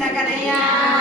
Zacarías.